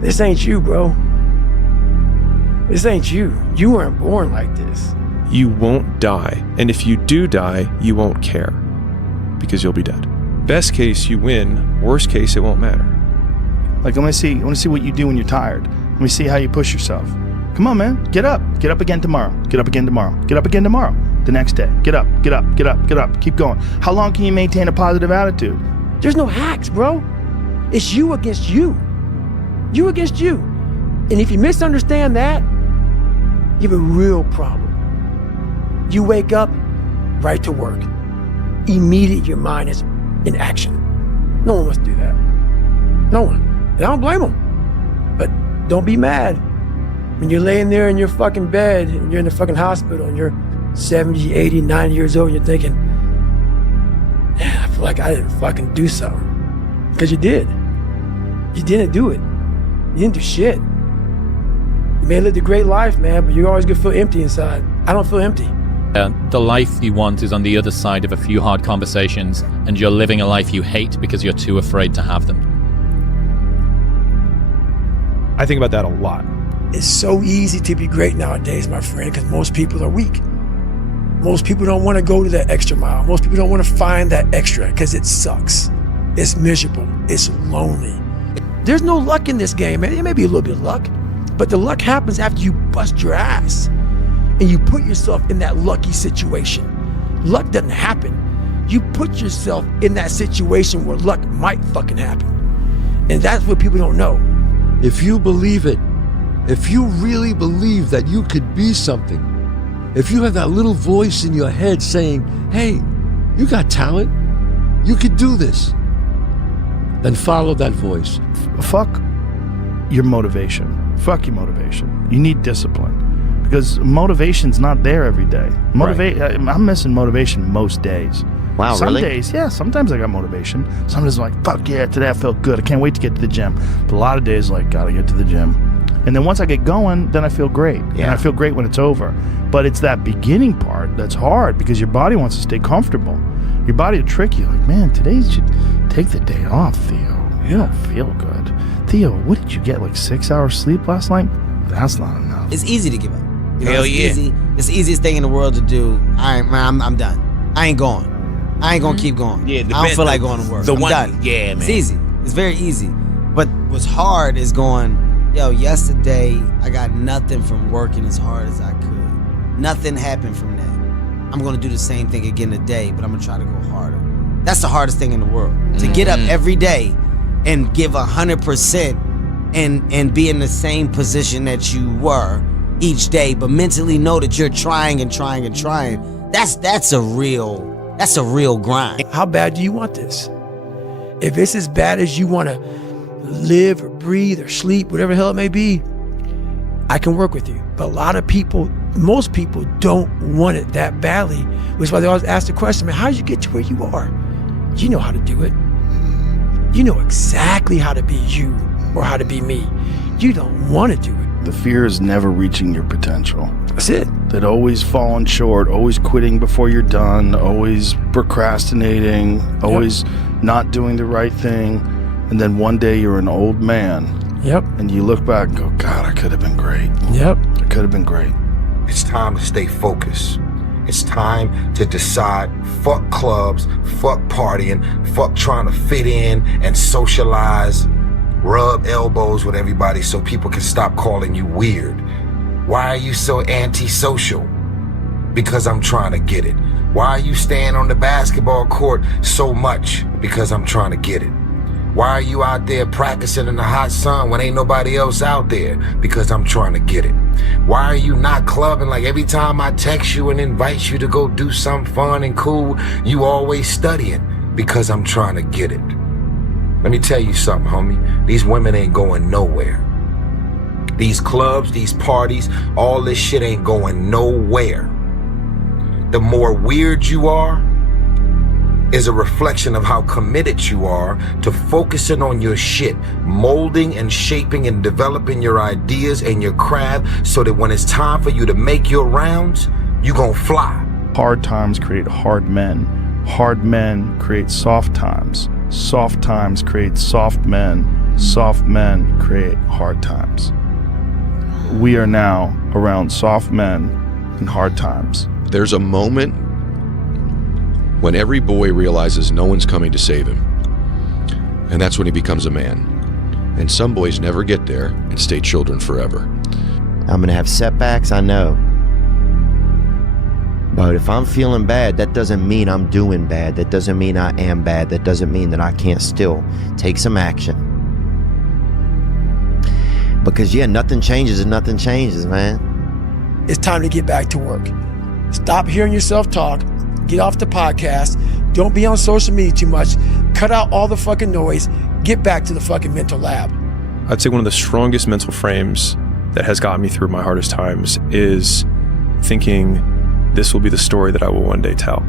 This ain't you, bro. This ain't you. You weren't born like this. You won't die. And if you do die, you won't care because you'll be dead. Best case, you win. Worst case, it won't matter. Like, I want to see what you do when you're tired. Let me see how you push yourself. Come on, man. Get up. Get up again tomorrow. Get up again tomorrow. Get up again tomorrow. The next day. Get up. Get up. Get up. Get up. Keep going. How long can you maintain a positive attitude? There's no hacks, bro. It's you against you. You against you. And if you misunderstand that, you have a real problem. You wake up, right to work. Immediately your mind is in action. No one wants to do that. No one. And I don't blame them. But don't be mad when you're laying there in your fucking bed and you're in the fucking hospital and you're 70, 80, 90 years old and you're thinking, man, I feel like I didn't fucking do something. Because you did. You didn't do it. You didn't do shit. You may have lived a great life, man, but you're always gonna feel empty inside. I don't feel empty. The life you want is on the other side of a few hard conversations, and you're living a life you hate because you're too afraid to have them. I think about that a lot. It's so easy to be great nowadays, my friend, because most people are weak. Most people don't want to go to that extra mile. Most people don't want to find that extra because it sucks. It's miserable. It's lonely. There's no luck in this game, man. It may be a little bit of luck, but the luck happens after you bust your ass and you put yourself in that lucky situation. Luck doesn't happen. You put yourself in that situation where luck might fucking happen. And that's what people don't know. If you believe it, if you really believe that you could be something, if you have that little voice in your head saying, hey, you got talent, you could do this, then follow that voice. Fuck your motivation. Fuck your motivation. You need discipline. Because motivation's not there every day. I'm missing motivation most days. Wow, Some really? days, yeah, sometimes I got motivation. Some days I'm like, fuck yeah, today I felt good. I can't wait to get to the gym. But a lot of days, like, gotta get to the gym. And then once I get going, then I feel great. Yeah. And I feel great when it's over. But it's that beginning part that's hard because your body wants to stay comfortable. Your body will trick you. Like, man, today you should take the day off, Theo. You don't feel good. Theo, what did you get, like 6 hours sleep last night? That's not enough. It's easy to give up. You know, Hell it's yeah. easy. It's the easiest thing in the world to do. I'm done. I ain't going. I ain't gonna keep going. Yeah, I don't feel like going to work. I'm done. Yeah, man. It's easy. It's very easy. But what's hard is going, yo, yesterday I got nothing from working as hard as I could. Nothing happened from that. I'm gonna do the same thing again today, but I'm gonna try to go harder. That's the hardest thing in the world. To get up every day and give 100% and be in the same position that you were each day, but mentally know that you're trying and trying and trying. That's a real grind. How bad do you want this? If it's as bad as you want to live or breathe or sleep, whatever the hell it may be, I can work with you. But a lot of people, most people don't want it that badly, which is why they always ask the question, man, how did you get to where you are? You know how to do it. You know exactly how to be you or how to be me. You don't want to do it. The fear is never reaching your potential. That's it. That always falling short, always quitting before you're done, always procrastinating, always not doing the right thing. And then one day you're an old man. Yep. And you look back and go, God, I could have been great. Yep. I could have been great. It's time to stay focused. It's time to decide, fuck clubs, fuck partying, fuck trying to fit in and socialize, rub elbows with everybody so people can stop calling you weird. Why are you so antisocial? Because I'm trying to get it. Why are you staying on the basketball court so much? Because I'm trying to get it. Why are you out there practicing in the hot sun when ain't nobody else out there? Because I'm trying to get it. Why are you not clubbing? Like every time I text you and invite you to go do something fun and cool, you always studying. Because I'm trying to get it. Let me tell you something, homie. These women ain't going nowhere. These clubs, these parties, all this shit ain't going nowhere. The more weird you are is a reflection of how committed you are to focusing on your shit, molding and shaping and developing your ideas and your craft so that when it's time for you to make your rounds, you gon' fly. Hard times create hard men. Hard men create soft times. Soft times create soft men. soft men create hard times. We are now around soft men in hard times. There's a moment when every boy realizes no one's coming to save him. And that's when he becomes a man. And some boys never get there and stay children forever. I'm gonna have setbacks, I know. But if I'm feeling bad, that doesn't mean I'm doing bad. That doesn't mean I am bad. That doesn't mean that I can't still take some action. Because yeah, nothing changes and nothing changes, man. It's time to get back to work. Stop hearing yourself talk. Get off the podcast. Don't be on social media too much. Cut out all the fucking noise. Get back to the fucking mental lab. I'd say one of the strongest mental frames that has gotten me through my hardest times is thinking this will be the story that I will one day tell.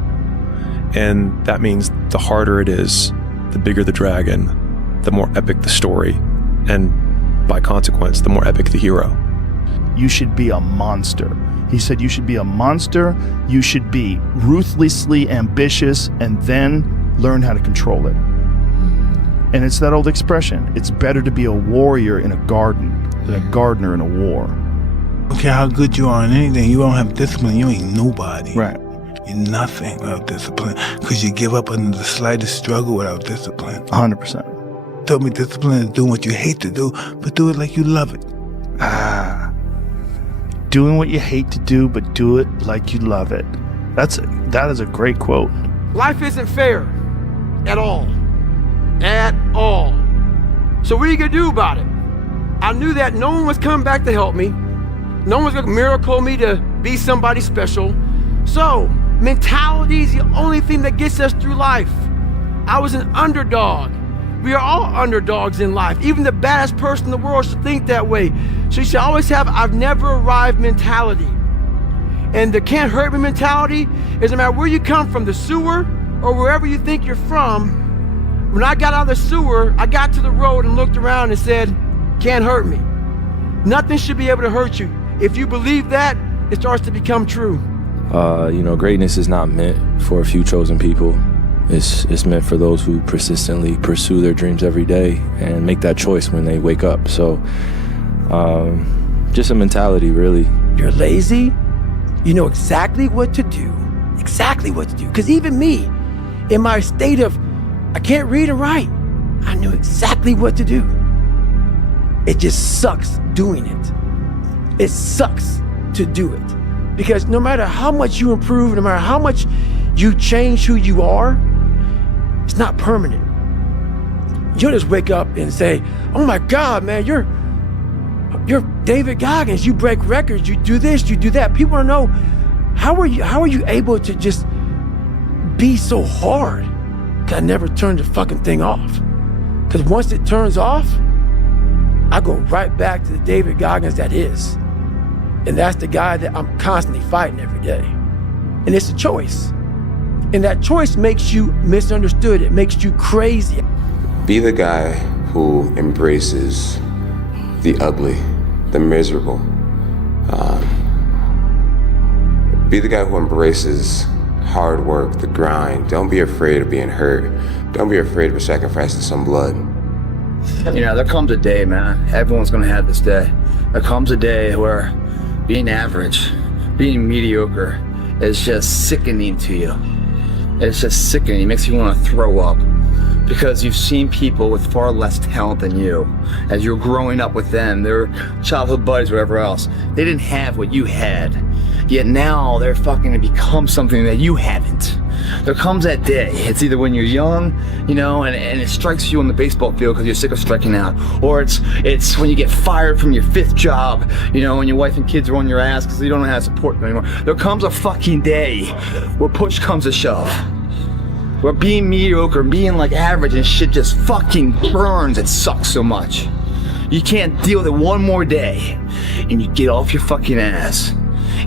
And that means the harder it is, the bigger the dragon, the more epic the story, and by consequence, the more epic the hero. You should be a monster. He said you should be a monster, you should be ruthlessly ambitious, and then learn how to control it. And it's that old expression, it's better to be a warrior in a garden than a gardener in a war. I don't care how good you are in anything, you don't have discipline, you ain't nobody. Right. You're nothing without discipline, because you give up under the slightest struggle without discipline. 100%. Told me discipline is doing what you hate to do, but do it like you love it. Doing what you hate to do, but do it like you love it. That is a great quote. Life isn't fair at all. At all. So what are you gonna do about it? I knew that no one was coming back to help me. No one was gonna miracle me to be somebody special. So mentality is the only thing that gets us through life. I was an underdog. We are all underdogs in life. Even the baddest person in the world should think that way. So you should always have I've never arrived mentality. And the can't hurt me mentality is no matter where you come from, the sewer or wherever you think you're from. When I got out of the sewer, I got to the road and looked around and said, can't hurt me. Nothing should be able to hurt you. If you believe that, it starts to become true. Greatness is not meant for a few chosen people. It's meant for those who persistently pursue their dreams every day and make that choice when they wake up. So, just a mentality, really. You're lazy, you know exactly what to do. Exactly what to do. Because even me, in my state of, I can't read and write, I knew exactly what to do. It just sucks doing it. It sucks to do it. Because no matter how much you improve, no matter how much you change who you are, it's not permanent. You'll just wake up and say, oh my God, man, you're David Goggins, you break records, you do this, you do that. People want to know, how are you able to just be so hard? Cause I never turned the fucking thing off. Cause once it turns off, I go right back to the David Goggins that is. And that's the guy that I'm constantly fighting every day. And it's a choice. And that choice makes you misunderstood. It makes you crazy. Be the guy who embraces the ugly, the miserable. Be the guy who embraces hard work, the grind. Don't be afraid of being hurt. Don't be afraid of sacrificing some blood. There comes a day, man. Everyone's gonna have this day. There comes a day where being average, being mediocre is just sickening to you. It's just sickening. It makes you want to throw up because you've seen people with far less talent than you. As you're growing up with them, their childhood buddies, whatever else, they didn't have what you had. Yet now they're fucking to become something that you haven't. There comes that day. It's either when you're young, and it strikes you on the baseball field because you're sick of striking out, or it's when you get fired from your 5th job, when your wife and kids are on your ass because you don't know how to support them anymore. There comes a fucking day where push comes to shove. Where being mediocre, being like average and shit just fucking burns. It sucks so much. You can't deal with it one more day, and you get off your fucking ass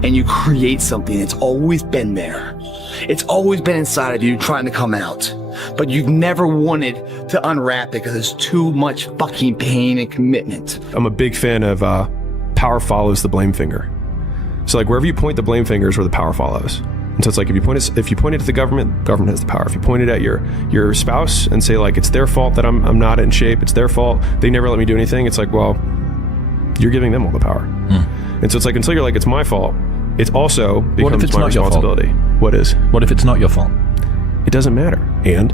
and you create something that's always been there. It's always been inside of you trying to come out, but you've never wanted to unwrap it because there's too much fucking pain and commitment. I'm a big fan of power follows the blame finger. So like wherever you point the blame finger is where the power follows. And so it's like, if you point it at the government has the power. If you point it at your spouse and say like, it's their fault that I'm not in shape, it's their fault, they never let me do anything, it's like, well, you're giving them all the power. And so it's like, until you're like, it's my fault, it also becomes my responsibility. What is? What if it's not your fault? It doesn't matter. And?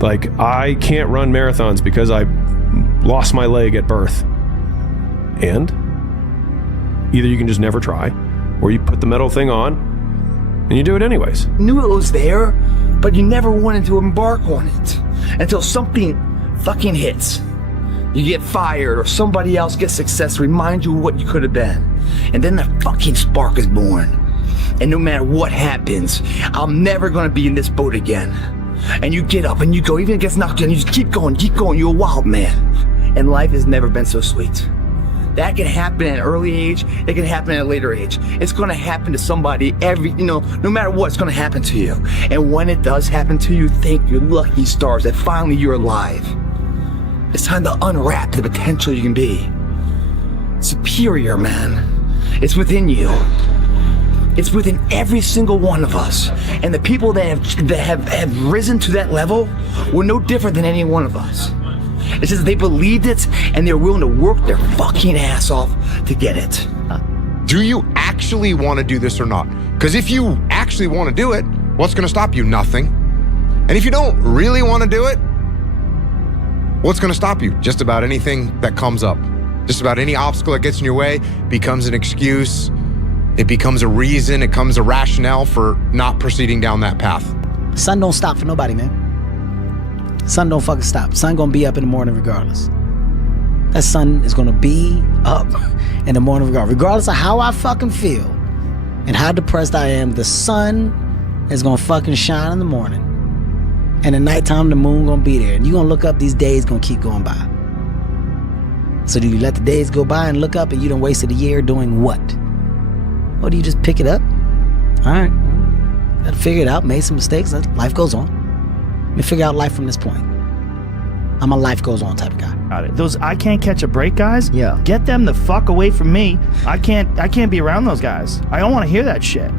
Like, I can't run marathons because I lost my leg at birth. And? Either you can just never try, or you put the metal thing on, and you do it anyways. Knew it was there, but you never wanted to embark on it until something fucking hits. You get fired, or somebody else gets success, remind you of what you could have been. And then the fucking spark is born. And no matter what happens, I'm never gonna be in this boat again. And you get up and you go, even if it gets knocked down, you just keep going, you're a wild man. And life has never been so sweet. That can happen at an early age, it can happen at a later age. It's gonna happen to somebody no matter what, it's gonna happen to you. And when it does happen to you, thank your lucky stars that finally you're alive. It's time to unwrap the potential you can be. Superior, man. It's within you. It's within every single one of us. And the people that have risen to that level were no different than any one of us. It's just they believed it and they're willing to work their fucking ass off to get it. Do you actually want to do this or not? Because if you actually want to do it, what's going to stop you? Nothing. And if you don't really want to do it, what's going to stop you? Just about anything that comes up. Just about any obstacle that gets in your way becomes an excuse. It becomes a reason. It becomes a rationale for not proceeding down that path. Sun don't stop for nobody, man. Sun don't fucking stop. Sun gonna be up in the morning regardless. That sun is gonna be up in the morning regardless of how I fucking feel and how depressed I am. The sun is gonna fucking shine in the morning. And at nighttime, the moon gonna be there. And you gonna look up, these days gonna keep going by. So do you let the days go by and look up and you done wasted a year doing what? Or do you just pick it up? All right, gotta figure it out, made some mistakes, life goes on. Let me figure out life from this point. I'm a life goes on type of guy. Got it. Those I can't catch a break guys, yeah. Get them the fuck away from me. I can't be around those guys. I don't want to hear that shit.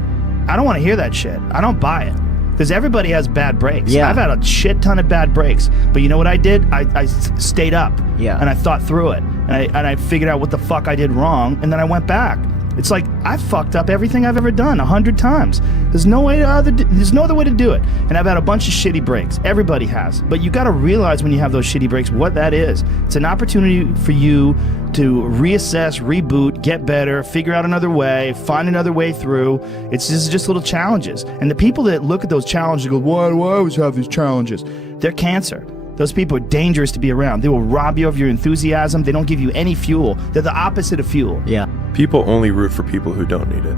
I don't buy it. Because everybody has bad breaks. Yeah. I've had a shit ton of bad breaks. But you know what I did? I stayed up. Yeah. And I thought through it. And I figured out what the fuck I did wrong. And then I went back. It's like, I fucked up everything I've ever done 100 times. There's no other way to do it. And I've had a bunch of shitty breaks. Everybody has. But you got to realize when you have those shitty breaks what that is. It's an opportunity for you to reassess, reboot, get better, figure out another way, find another way through. It's just little challenges. And the people that look at those challenges and go, why do I always have these challenges? They're cancer. Those people are dangerous to be around. They will rob you of your enthusiasm. They don't give you any fuel. They're the opposite of fuel. Yeah. People only root for people who don't need it.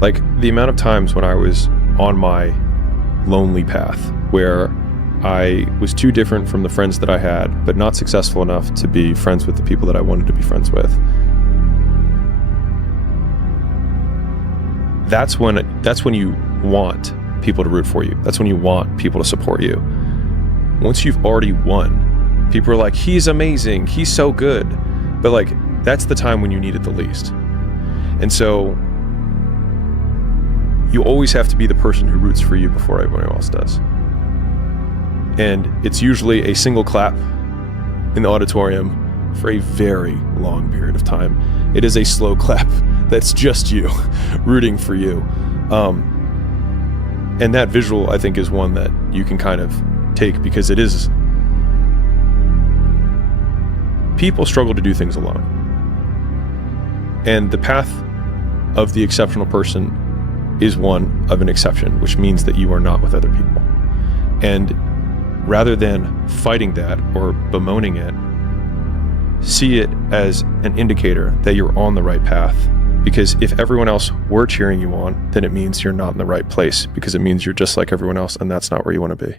Like, the amount of times when I was on my lonely path where I was too different from the friends that I had, but not successful enough to be friends with the people that I wanted to be friends with. That's when you want people to root for you. That's when you want people to support you. Once you've already won, people are like, he's amazing, he's so good. But like, that's the time when you need it the least. And so you always have to be the person who roots for you before everyone else does. And it's usually a single clap in the auditorium for a very long period of time. It is a slow clap that's just you rooting for you. And that visual, I think, is one that you can kind of take, because it is... People struggle to do things alone. And the path of the exceptional person is one of an exception, which means that you are not with other people. And rather than fighting that or bemoaning it, see it as an indicator that you're on the right path. Because if everyone else were cheering you on, then it means you're not in the right place, because it means you're just like everyone else, and that's not where you want to be.